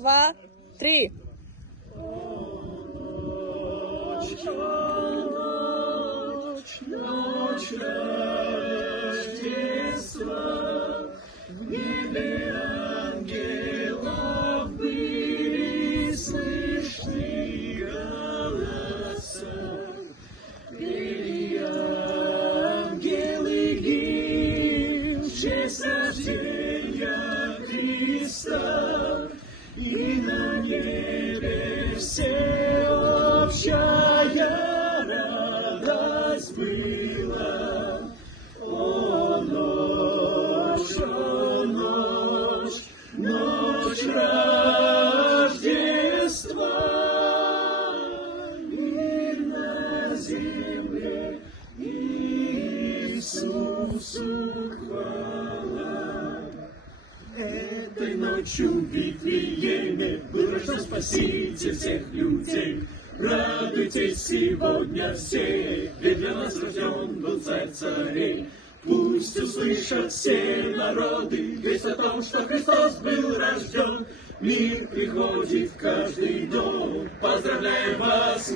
2, 3. Ночь Рождества, в небе ангелов были слышны голоса, пели ангелы гимн в честь рождения Христа, и на небе всеобщая радость была. О, ночь, ночь Рождества, мир на земле, Иисусу хвала. Этой ночью в Вифлееме был рожден Спаситель всех людей. Радуйтесь сегодня все, ведь для нас рожден был Царь царей. Пусть услышат все народы весть о том, что Христос был рожден. Мир приходит в каждый дом. Поздравляем вас!